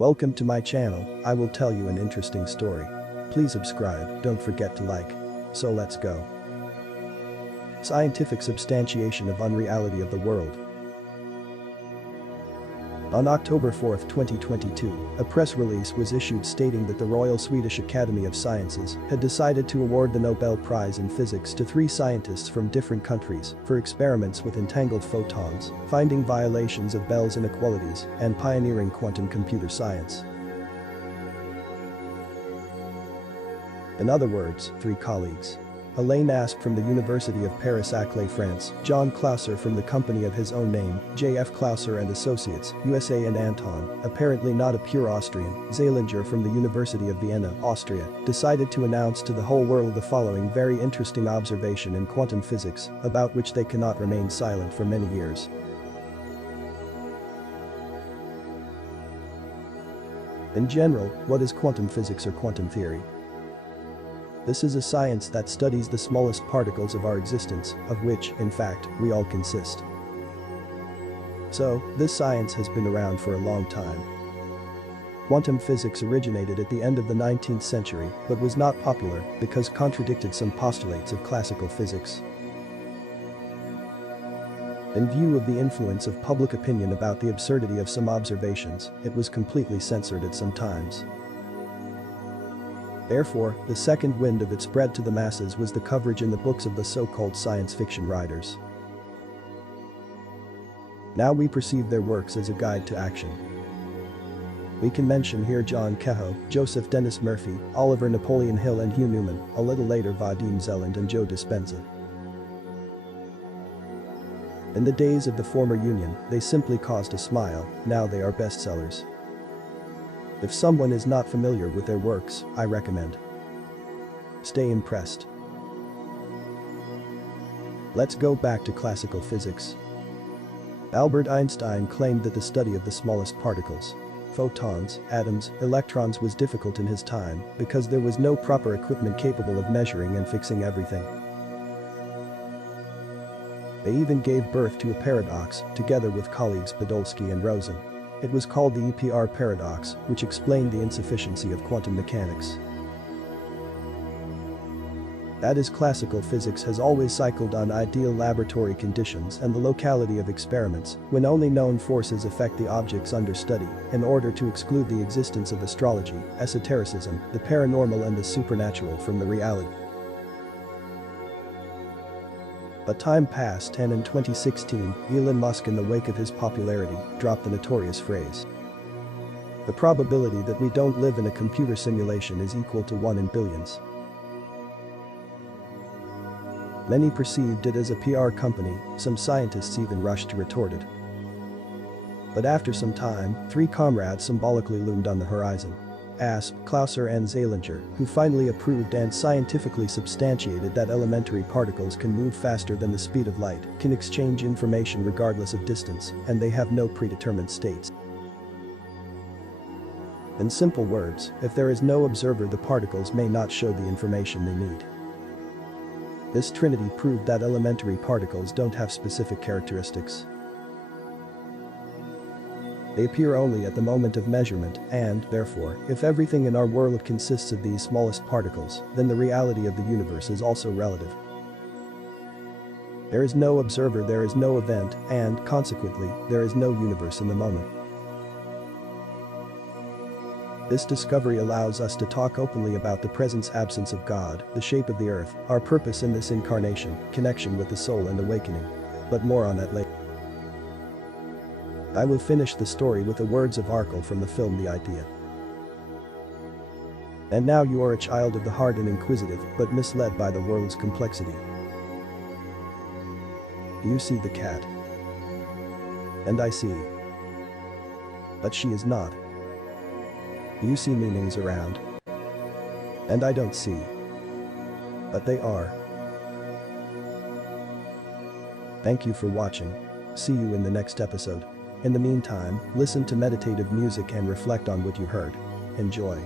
Welcome to my channel, I will tell you an interesting story. Please subscribe, don't forget to like. So let's go. Scientific substantiation of unreality of the world. On October 4, 2022, a press release was issued stating that the Royal Swedish Academy of Sciences had decided to award the Nobel Prize in Physics to 3 scientists from different countries for experiments with entangled photons, finding violations of Bell's inequalities, and pioneering quantum computer science. In other words, 3 colleagues. Alain Asp from the University of Paris-Saclay, France, John Clauser from the company of his own name, J.F. Clauser and Associates, USA, and Anton, apparently not a pure Austrian, Zeilinger from the University of Vienna, Austria, decided to announce to the whole world the following very interesting observation in quantum physics, about which they cannot remain silent for many years. In general, what is quantum physics or quantum theory? This is a science that studies the smallest particles of our existence, of which, in fact, we all consist. So, this science has been around for a long time. Quantum physics originated at the end of the 19th century, but was not popular because contradicted some postulates of classical physics. In view of the influence of public opinion about the absurdity of some observations, it was completely censored at some times. Therefore, the second wind of its spread to the masses was the coverage in the books of the so-called science fiction writers. Now we perceive their works as a guide to action. We can mention here John Kehoe, Joseph Dennis Murphy, Oliver Napoleon Hill and Hugh Newman, a little later Vadim Zeland and Joe Dispenza. In the days of the former union, they simply caused a smile, now they are bestsellers. If someone is not familiar with their works, I recommend. Stay impressed. Let's go back to classical physics. Albert Einstein claimed that the study of the smallest particles, photons, atoms, electrons was difficult in his time because there was no proper equipment capable of measuring and fixing everything. They even gave birth to a paradox, together with colleagues Podolsky and Rosen. It was called the EPR paradox, which explained the insufficiency of quantum mechanics. That is, classical physics has always cycled on ideal laboratory conditions and the locality of experiments, when only known forces affect the objects under study, in order to exclude the existence of astrology, esotericism, the paranormal and the supernatural from the reality. But time passed, and in 2016, Elon Musk, in the wake of his popularity, dropped the notorious phrase. The probability that we don't live in a computer simulation is equal to 1 in billions. Many perceived it as a PR company, some scientists even rushed to retort it. But after some time, 3 comrades symbolically loomed on the horizon. Asp, Clauser and Zeilinger, who finally approved and scientifically substantiated that elementary particles can move faster than the speed of light, can exchange information regardless of distance, and they have no predetermined states. In simple words, if there is no observer, the particles may not show the information they need. This trinity proved that elementary particles don't have specific characteristics. They appear only at the moment of measurement, and, therefore, if everything in our world consists of these smallest particles, then the reality of the universe is also relative. There is no observer, there is no event, and, consequently, there is no universe in the moment. This discovery allows us to talk openly about the presence-absence of God, the shape of the earth, our purpose in this incarnation, connection with the soul and awakening. But more on that later. I will finish the story with the words of Arkell from the film The Idea. And now you are a child of the heart and inquisitive, but misled by the world's complexity. Do you see the cat? And I see. But she is not. Do you see meanings around? And I don't see. But they are. Thank you for watching. See you in the next episode. In the meantime, listen to meditative music and reflect on what you heard. Enjoy.